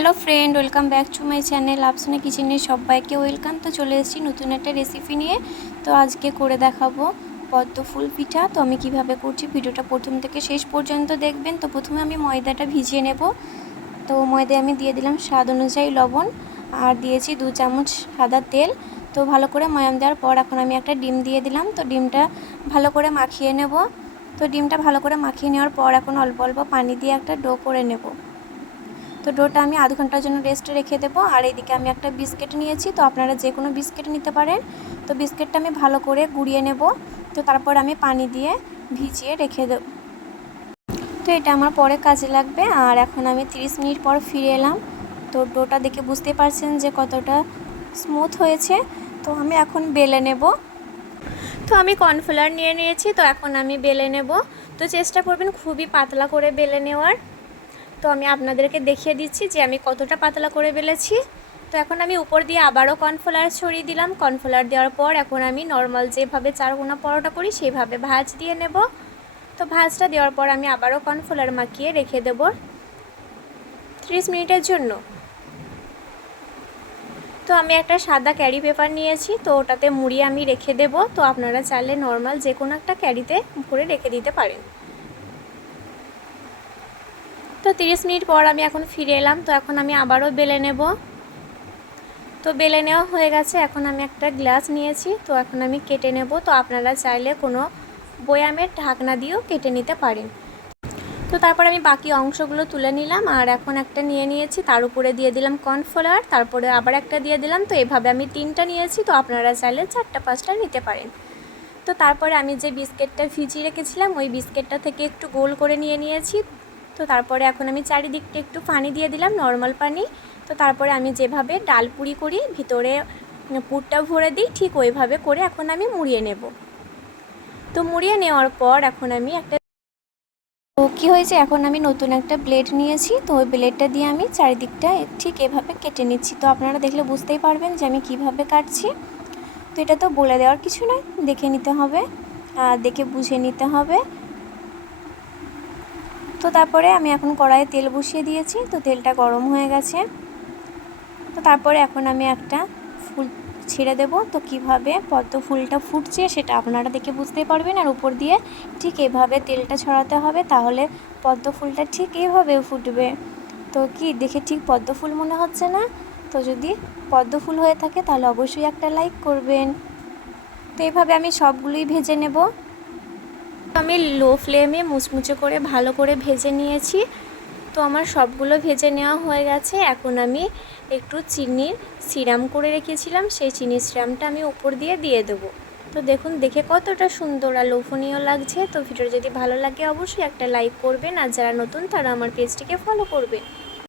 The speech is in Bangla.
Hello friend, welcome back to my channel. আপসনে কিচেনে সবাইকে ওয়েলকাম। তো চলে এসেছি নতুন একটা রেসিপি নিয়ে। তো আজকে করে দেখাবো পদ্ম ফুল পিঠা। তো আমি কীভাবে করছি ভিডিওটা প্রথম থেকে শেষ পর্যন্ত দেখবেন। তো প্রথমে আমি ময়দাটা ভিজিয়ে নেব। তো ময়দায় আমি দিয়ে দিলাম স্বাদ অনুযায়ী লবণ আর দিয়েছি দু চামচ সাদা তেল। তো ভালো করে ময়াম দেওয়ার পর এখন আমি একটা ডিম দিয়ে দিলাম। তো ডিমটা ভালো করে মাখিয়ে নেব। তো ডিমটা ভালো করে মাখিয়ে নেওয়ার পর এখন অল্প অল্প পানি দিয়ে একটা ডো করে নেব। তো ডোটা আমি আধ ঘণ্টার জন্য রেস্টে রেখে দেবো। আর এইদিকে আমি একটা বিস্কিট নিয়েছি, তো আপনারা যে কোনো বিস্কিট নিতে পারেন। তো বিস্কিটটা আমি ভালো করে গুঁড়িয়ে নেব। তো তারপর আমি পানি দিয়ে ভিজিয়ে রেখে দেব। তো এটা আমার পরে কাজে লাগবে। আর এখন আমি 30 মিনিট পর ফিরে এলাম। তো ডোটা দেখে বুঝতে পারছেন যে কতটা স্মুথ হয়েছে। তো আমি এখন বেলে নেব। তো আমি কর্নফ্লাওয়ার নিয়ে নিয়েছি, তো এখন আমি বেলে নেব। তো চেষ্টা করবেন খুবই পাতলা করে বেলে নেওয়ার। তো আমি আপনাদেরকে দেখিয়ে দিচ্ছি যে আমি কতটা পাতলা করে বেলেছি। তো এখন আমি উপর দিয়ে আবারও কর্নফ্লাওয়ার ছড়িয়ে দিলাম। কর্নফ্লাওয়ার দেওয়ার পর এখন আমি নর্মাল যেভাবে চারকোনা পরোটা করি, সেভাবে ভাজ দিয়ে নেব। তো ভাজটা দেওয়ার পর আমি আবারও কর্নফ্লাওয়ার মাখিয়ে রেখে দেব ত্রিশ মিনিটের জন্য। তো আমি একটা সাদা ক্যারি পেপার নিয়েছি, তো ওটাতে মুড়ি আমি রেখে দেব। তো আপনারা চাইলে নর্মাল যে কোনো একটা ক্যারিতে ভরে রেখে দিতে পারেন। তো তিরিশ মিনিট পর আমি এখন ফিরে এলাম, তো এখন আমি আবারও বেলে নেব। তো বেলে নেওয়া হয়ে গেছে, এখন আমি একটা গ্লাস নিয়েছি, তো এখন আমি কেটে নেব। তো আপনারা চাইলে কোনো বয়ামের ঢাকনা দিয়েও কেটে নিতে পারেন। তো তারপর আমি বাকি অংশগুলো তুলে নিলাম, আর এখন একটা নিয়ে নিয়েছি, তার উপরে দিয়ে দিলাম কর্নফ্লাওয়ার, তারপরে আবার একটা দিয়ে দিলাম। তো এভাবে আমি তিনটা নিয়েছি, তো আপনারা চাইলে চারটা, পাঁচটা নিতে পারেন। তো তারপরে আমি যে বিস্কেটটা ভিজিয়ে রেখেছিলাম, ওই বিস্কেটটা থেকে একটু গোল করে নিয়ে নিয়েছি। তো তারপরে এখন আমি চারিদিকটা একটু পানি দিয়ে দিলাম নর্মাল পানি। তো তারপরে আমি যেভাবে ডাল পুরি করি, ভিতরে পুরটা ভরে দিই, ঠিক ওইভাবে করে এখন আমি মুড়িয়ে নেব। তো মুড়িয়ে নেওয়ার পর এখন আমি একটা তো কী হয়েছে, এখন আমি নতুন একটা ব্লেড নিয়েছি। তো ওই ব্লেডটা দিয়ে আমি চারিদিকটা ঠিক এভাবে কেটে নিচ্ছি। তো আপনারা দেখলে বুঝতেই পারবেন যে আমি কীভাবে কাটছি। তো এটা তো বলে দেওয়ার কিছু নয় দেখে নিতে হবে দেখে বুঝে নিতে হবে। তো তারপরে আমি এখন কড়াইয়ে তেল বসিয়ে দিয়েছি, তো তেলটা গরম হয়ে গেছে। তো তারপরে এখন আমি একটা ফুল ছেড়ে দেব। তো কীভাবে পদ্ম ফুলটা ফুটছে সেটা আপনারা দেখে বুঝতেই পারবেন। আর উপর দিয়ে ঠিক এভাবে তেলটা ছড়াতে হবে, তাহলে পদ্ম ফুলটা ঠিক এইভাবে ফুটবে। তো কি, দেখে ঠিক পদ্ম ফুল মনে হচ্ছে না? তো যদি পদ্ম ফুল হয়ে থাকে, তাহলে অবশ্যই একটা লাইক করবেন। তো এইভাবে আমি সবগুলোই ভেজে নেব। আমি লো ফ্লেমে মুচমুচে করে ভালো করে ভেজে নিয়েছি। তো আমার সবগুলো ভেজে নেওয়া হয়ে গেছে। এখন আমি একটু চিনির সিরাম করে রেখেছিলাম। সেই চিনির সিরামটা আমি উপর দিয়ে দিয়ে দেবো। তো দেখুন, দেখে কতটা সুন্দর আর লোভনীয় লাগছে। তো ভিডিও যদি ভালো লাগে, অবশ্যই একটা লাইক করবেন। আর যারা নতুন, তারা আমার পেজটিকে ফলো করবেন।